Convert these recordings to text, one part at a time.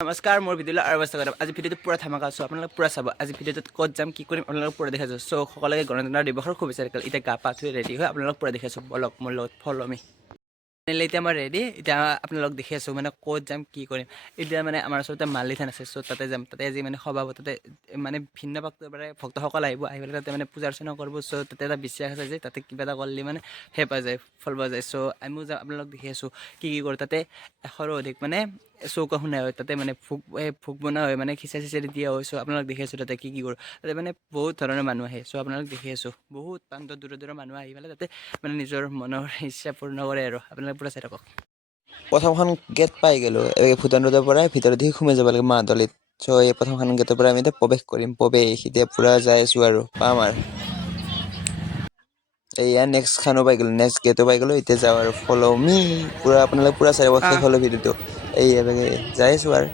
নমস্কাৰ মোৰ ভিডিঅ'লৈ আৰু ব্যৱস্থা কৰিম আজি ভিডিঅ'টো পুৰা ধামাকা আছো আপোনালোক পুৰা চাব আজি ভিডিঅ'টোত ক'ত যাম কি কৰিম আপোনালোক পুৰা দেখাইছো সো সকলোকে গণতন্ত্ৰ দিৱসৰ শুভেচ্ছা থাকিল এতিয়া গা পা ধুই ৰেডি হৈ আপোনালোক পুৰা দেখাইছো বলক মোৰ লগত ফল' মি এতিয়া মই ৰেডি এতিয়া আপোনালোক দেখি আছো মানে ক'ত যাম কি কৰিম এতিয়া মানে আমাৰ ওচৰতে মালি থান আছে চ' তাতে যাম তাতে আজি মানে সভাব তাতে মানে ভিন্ন ভক্তসকল আহিব আহি পেলাই তাতে মানে পূজা অৰ্চনা কৰিব চ' তাতে এটা বিশ্বাস আছে যে তাতে কিবা এটা কৰিলে মানে হে পোৱা যায় ফল পোৱা যায় চ' আমিও যাম আপোনালোক দেখি আছো কি কৰোঁ তাতে 100ৰো অধিক মানে চৌকা শুনা হয় তাতে মানে ভোগ বনোৱা হয় মানে খিচাৰি চিচাৰি দিয়া হয় চ' আপোনালোক দেখি আছো তাতে কি কৰোঁ তাতে মানে বহুত ধৰণৰ মানুহ আহে চ' আপোনালোক দেখি আছো বহুত প্ৰান্ত দূৰৰ মানুহ আহি পেলাই তাতে মানে নিজৰ মনৰ ইচ্ছা পূৰ্ণ কৰে আৰু আপোনালোক পুৰা চাই থাকক প্ৰথমখন গেট পাই গ'লো ভূটান ৰোডৰ পৰাই ভিতৰত দি সোমাই যাব লাগে মাহতলীত চ' এই প্ৰথমখন গেটৰ পৰা আমি এতিয়া প্ৰৱেশ কৰিম এতিয়া পূৰা যাই আছোঁ আৰু পাম আৰু এয়া নেক্সট খানো পাই গ'লো নেক্সট গেটো পাই গ'লো এতিয়া যাওঁ আৰু ফল' মি পূৰা আপোনালোকে পূৰা চাই শেষ হ'লে ভিডিঅ'টো এয়া যাই আছোঁ আৰু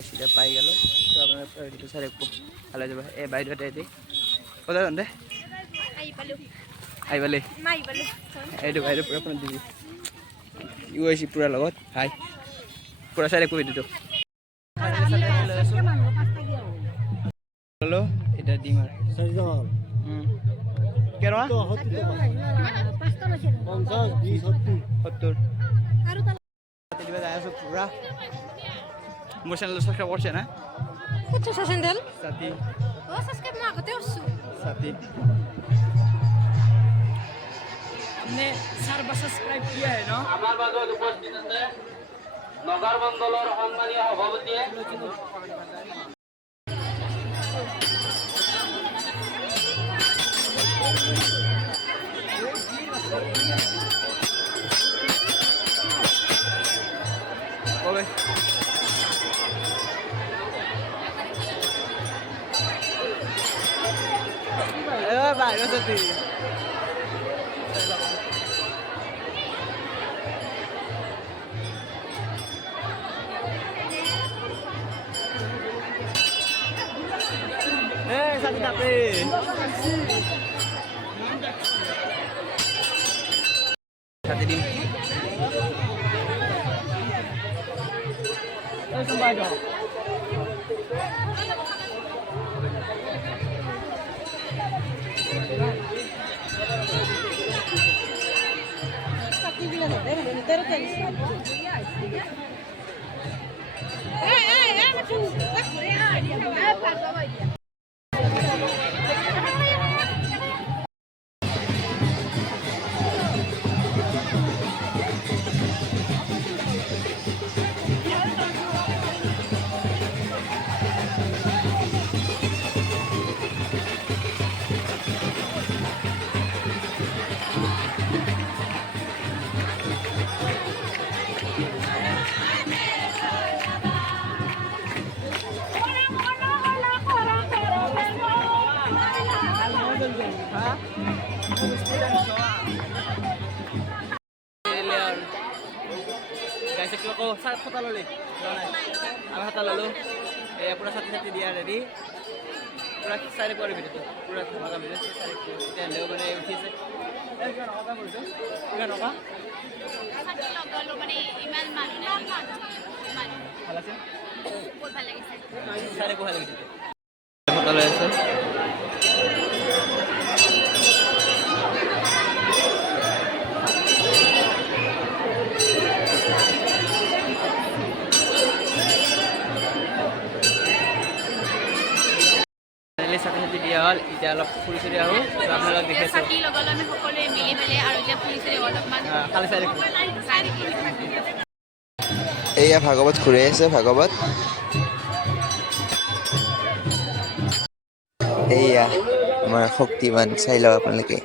এতিয়া পাই গ'লো চ' আপোনালোক ভিডিঅ'টো চাই থাকব ভালে যাব এই বাইদেউহঁতে এদি ক'ত যাওঁতে আহি পালে এইটো বাইদেউ পূৰা ফোন দিবি ইও আহিছে পূৰা লগত হাই পূৰা চাই থাকব ভিডিঅ'টো হেল্ল' এতিয়া দিম আৰু কেৰৱা 70 দিবা যাই আছোঁ পূৰা মোৰ চেনেল সাবস্ক্ৰাইব কৰিছে না কত চেন্ডেল সাথী ও সাবস্ক্রাইব না করতে হচ্ছে সাথী हमने सर्व सब्सक्राइब किया है ना আমার মাজত উপস্থিত আছে নগৰ মণ্ডলৰ সন্মানীয় সভাপতিয়ে ओए ए भाई रो सती ए satu tapi satu dim sampai dong guys kita ko sa kota loli আমি হাতা ললো এ পুরা সাথে সাথে দিয়া রেডি পুরা সাইরে করে ভিডিও পুরা ধামাকা ভিডিও সাইরে এটা লেও মানে উঠিছে এই কেন কথা বলছো কেন নকা সাথে লগালো মানে ইমান মানুহ ভালো আছে বহুত ভালো লাগিছে সাইরে কোহা লাগিছে কথা লই আছে সাথে সাথে দিয়া হল এতিয়া অলপ ফুৰি চুৰি আহোঁ আপোনালোক দেখি আছে চাকি লগালে আমি সকলোৱে মিলি পেলাই আৰু এতিয়া ফুৰি চুৰি অলপমান খালি চাই এয়া ভাগৱত ঘূৰি আছে ভাগৱত এয়া আমাৰ শক্তিমান চাই লওক আপোনালোকে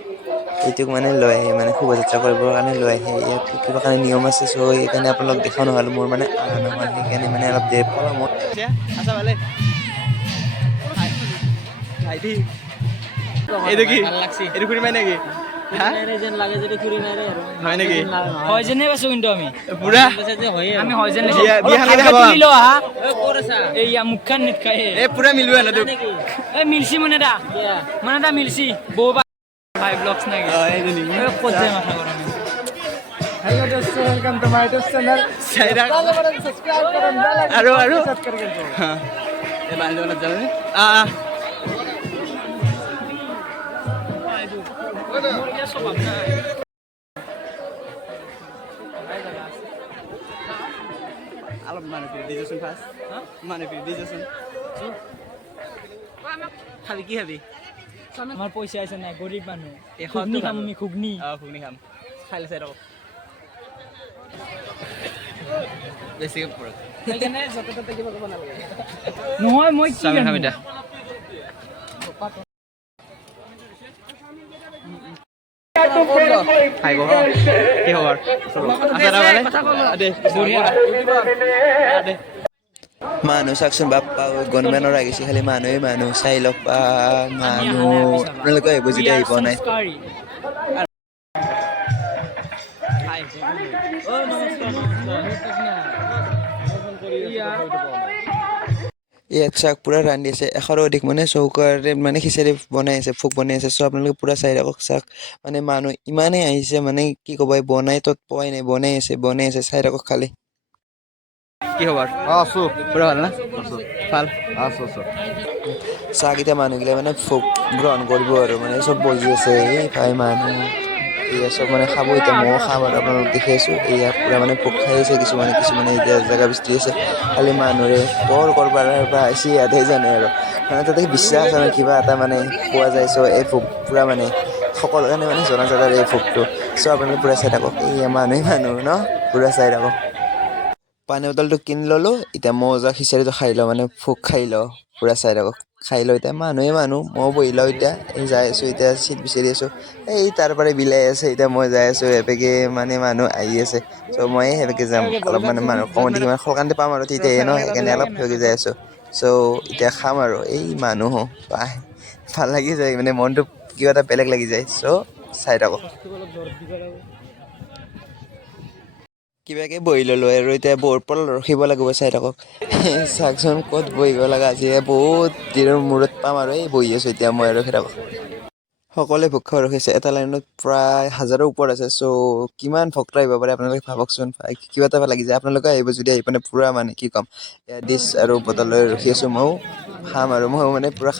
এইটোক মানে লৈ আহে মানে শোভাযাত্ৰা কৰিবৰ কাৰণে লৈ আহে ইয়াত কিবা কাৰণে নিয়ম আছে চ' সেইকাৰণে আপোনালোক দেখা নহ'ল মোৰ মানে নহ'ল সেইকাৰণে মানে অলপ দেৰি পলা মোৰ আচ্ছা ভালে আইডি এইটো কি এইটো ঘূৰি মাৰি নেকি যেন লাগে যদি ঘূৰি মাৰে আৰু হয় নেকি হয় যেনে পাইছো কিন্তু আমি পুৰা আমি হয় যেনে বিয়াখান খাবা লিলো হা ক'ত আছা এইয়া মুখখান নিত খাই এ পুৰা মিলুৱা না তোক এ মিলছি মানে দা মিলছি বৌ ভাই ব্লগছ নাকি এইজনী ক'ত যায় মাথা গৰম চাইৰা আৰু এই বান্ধৱনত যাবনে অলপ মানুহ ফিৰি দিছোন ফাৰ্ষ্ট মানুহ ফিৰি দিছোন খাবি কি খাবি আমাৰ পইচা আছে নাই গৰীব মানুহ এখন ঘুগনি খাম আমি ঘুগনি ঘুগনি খাম খাই লৈছে ৰ'ব বেছিকৈ পৰক সেইকাৰণে য'তে ত'তে কিবা ক'ব নালাগে নহয় মই কি চাওমিন খাম জানো? এতিয়া খাই গ'ল কি খবৰ আছে না ভালে দে বঢ়িয়া দে মানুহ চাওকচোন বাপ্পা গণমেনৰ আহিছে খালি মানুহে মানুহ চাই লওক বা মানুহ আপোনালোকে আহিব যদি আহি পোৱা নাই সংস্কাৰী। খাই ইয়াত চাওক পুৰা ৰান্ধি আছে এশৰো অধিক মানে চৌকাৰে মানে খিচাৰি বনাই আছে ভোগ বনাই আছে চ' আপোনালোকে পুৰা চাই থাকক চাওক মানে মানুহ ইমানেই আহিছে মানে কি ক'ব বনাই তত পোৱাই নাই বনাই আছে চাই থাকক খালি কি খবৰ আছো পুৰা ভাল না ভাল আছো চাহকেইটা মানুহগিলা মানে ভোগ গ্ৰহণ কৰিব আৰু মানে চব বহি আছে এই ভাই মানুহ এয়া চব মানে খাব এতিয়া ময়ো খাম আৰু আপোনালোক দেখি আছো এয়া পুৰা মানে ভোগ খাই আছে কিছুমানে এতিয়া জেগা বিচৰি আছে খালি মানুহৰে কৰ কৰবাৰ পৰা আহিছে ইয়াতহে জানে আৰু মানে তাতে বিশ্বাস আছে মানে কিবা এটা মানে পোৱা যায় চ' এই ভোগ পুৰা মানে সকলো কাৰণে মানে জনাজাত আৰু এই ভোগটো চ' আপোনালোকে পুৰা চাই থাকক এয়া মানুহ ন পুৰা চাই থাকক পানী বটলটো কিনি ল'লোঁ এতিয়া মজা খিচাৰিটো খাই লওঁ মানে ভোগ খাই লওঁ পুৰা চাই থাকক খাই লওঁ এতিয়া মানুহে ময়ো বহি লওঁ এতিয়া যাই আছোঁ এতিয়া চিট বিচাৰি আছোঁ এই তাৰ পৰা বিলাই আছে এতিয়া মই যাই আছোঁ এপেকে মানে মানুহ আহি আছে চ' মই সেনেকৈ যাম অলপ মানে মানুহ কমত দেখি মানে সলকান্তি পাম আৰু তেতিয়াহে ন সেইকাৰণে অলপ সেনেকৈ যাই আছোঁ চ' এতিয়া খাম আৰু এই মানুহ পাই ভাল লাগি যায় মানে মনটো কিবা এটা বেলেগ লাগি যায় চ' চাই থাকক কিবাকে বহি ল'লোঁ আৰু এতিয়া বহুত পল ৰখিব লাগিব চাই থাকক চাওকচোন ক'ত বহিব লগা আছে বহুত দিনৰ মূৰত পাম আৰু এই বহি আছোঁ এতিয়া মই আৰু ৰখি থাকক সকলোৱে ভোগ ৰখিছে এটা লাইনত প্ৰায় 1000ৰ ওপৰত আছে চ' কিমান ভক্ত আহিব পাৰে আপোনালোকে ভাবকচোন কিবা এটা লাগি যায় আপোনালোকে আহিব যদি আহি মানে পুৰা মানে কি ক'ম ডিছ আৰু বটল লৈ ৰখি আছোঁ ময়ো খাম আৰু মই মানে পুৰা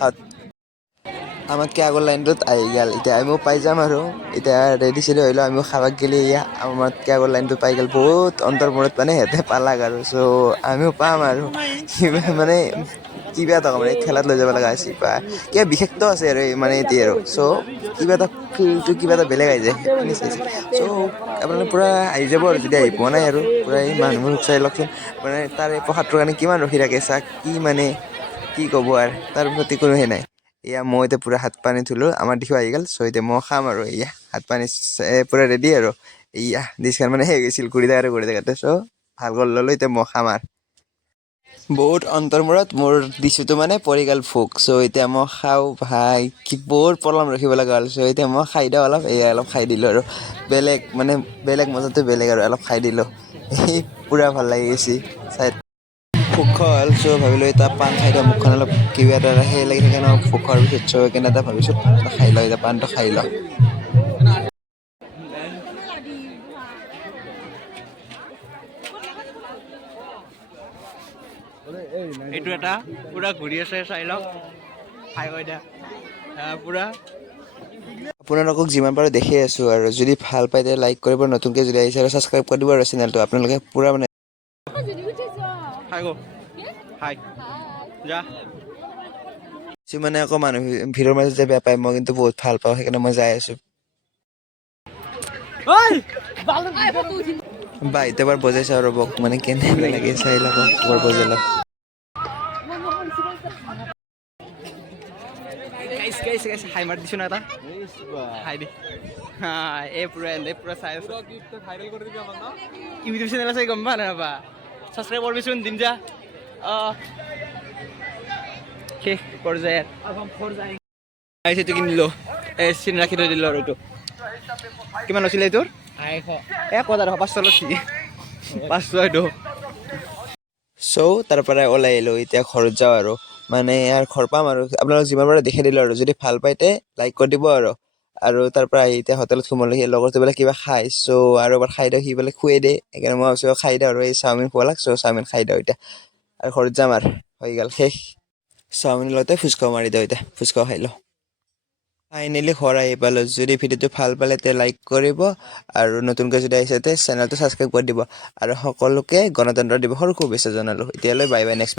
আমাতকৈ আগৰ লাইনটোত আহি গ'ল এতিয়া আমিও পাই যাম আৰু এতিয়া ৰেডি চেডি হৈ লওঁ আমিও খাবাক গ'লে এয়া আমাতকৈ আগৰ লাইনটো পাই গ'ল বহুত অন্তৰ মূৰত মানে সিহঁতে পালাক আৰু চ' আমিও পাম আৰু কিবা মানে কিবা এটা মানে ঠেলাত লৈ যাব লগা হৈছে কিবা বিশেষত্ব আছে আৰু মানে এতিয়া আৰু চ' কিবা এটা ফিলটো কিবা এটা বেলেগ আহি যায় সেইখিনি চাইছে চ' আপোনালোকে পূৰা আহি যাব আৰু যদি আহি পোৱা নাই আৰু পূৰা এই মানুহবোৰ চাই লওকচোন মানে তাৰ এই প্ৰসাদটোৰ কাৰণে কিমান ৰখি থাকে চাওক কি ক'ব আৰু তাৰ প্ৰতি কোনো সেই নাই এয়া মই এতিয়া পূৰা হাত পানী ধুলোঁ আমাৰ দিশো আহি গ'ল চ' এতিয়া মই খাম আৰু এয়া হাত পানী পূৰা ৰেডি আৰু এয়া ডিছখন মানে সেই গৈছিল ঘূৰি থাকোঁতে চ' ভাল কৰি ল'লোঁ এতিয়া মই খাম আৰু বহুত অন্তৰ মূৰত মোৰ ডিচুটো মানে পৰি গ'ল ভোগ চ' এতিয়া মই খাওঁ ভাই কি বহুত পলম ৰখিব লগা হ'ল চ' এতিয়া মই খাই দিওঁ অলপ খাই দিলোঁ আৰু বেলেগ মজাটো বেলেগ আৰু অলপ খাই দিলোঁ এই পূৰা ভাল লাগি গৈছে চাই ভোগ খোৱা হ'ল চ' ভাবিলোঁ এতিয়া পাণ খাই দিওঁ মুখখন অলপ কিবা এটা সেই লাগি থাকে ন ভোগ খোৱাৰ পিছত চ' সেইকাৰণে এটা ভাবিছোঁ পাণ এটা খাই লওঁ এতিয়া পাণটো খাই লওঁ এইটো এটা পুৰা ঘূৰি আছে চাই লওক খাই গৈ দিয়া পুৰা আপোনালোকক যিমান পাৰোঁ দেখি আছোঁ আৰু যদি ভাল পায় তেতিয়া লাইক কৰিব নতুনকৈ যদি আহিছে আৰু ছাবস্ক্ৰাইব কৰি দিব আৰু চেনেলটো আপোনালোকে পূৰা মানে খাই গ'ল খাই যা কিছুমানে আকৌ মানুহ ভিৰৰ মাজত যে বেয়া পায় মই কিন্তু বহুত ভাল পাওঁ সেইকাৰণে মই যাই আছোঁ বা এতিয়া এবাৰ বজাই চাওঁ ৰ'ব মানে কেনেকুৱা লাগে চাই লওক এবাৰ বজাই লওক গাইছ খাই মাৰি দিছোঁ না এটা খাই দি এই পুৰা চাই আছোঁ ইউটিউব চেনেল আছে গম পা নাপা ছাবস্ক্ৰাইব কৰিবিচোন দিম যা শেষ পৰ্যায়ত এইটো কিনিলোঁ এই চিন ৰাখি থৈ দিলোঁ আৰু এইটো কিমান লৈছিলে এইটোৰ 500 লৈছে 500 এইটো চ' তাৰ পৰাই ওলাই আহিলোঁ এতিয়া ঘৰত যাওঁ আৰু মানে ইয়াৰ ঘৰ পাম আৰু আপোনালোক যিমান পাৰে দেখাই দিলোঁ আৰু যদি ভাল পায় তে লাইক কৰি দিব আৰু আৰু তাৰ পৰা আহি এতিয়া হোটেলত সোমালো সেই লগৰটো বোলে কিবা খাই চ' আৰু এবাৰ খাই দিওঁ সি বোলে খুৱাই দে সেইকাৰণে মই ভাবিছোঁ খাই দিওঁ আৰু এই চাওমিন খোৱা লাগ চ' চাওমিন খাই দিওঁ এতিয়া আৰু ঘৰত যাম আৰু হৈ গ'ল শেষ চাওমিন লওঁতে ফুচকাও মাৰি দিওঁ এতিয়া ফুচকাও খাই লওঁ ফাইনেলি ঘৰ আহি পালোঁ যদি ভিডিঅ'টো ভাল পালে তে লাইক কৰিব আৰু নতুনকৈ যদি আহিছে তে চেনেলটো ছাবস্ক্ৰাইব কৰি দিব আৰু সকলোকে গণতন্ত্ৰ দিৱসৰ শুভেচ্ছা জনালোঁ এতিয়ালৈ বাই বাই নেক্সট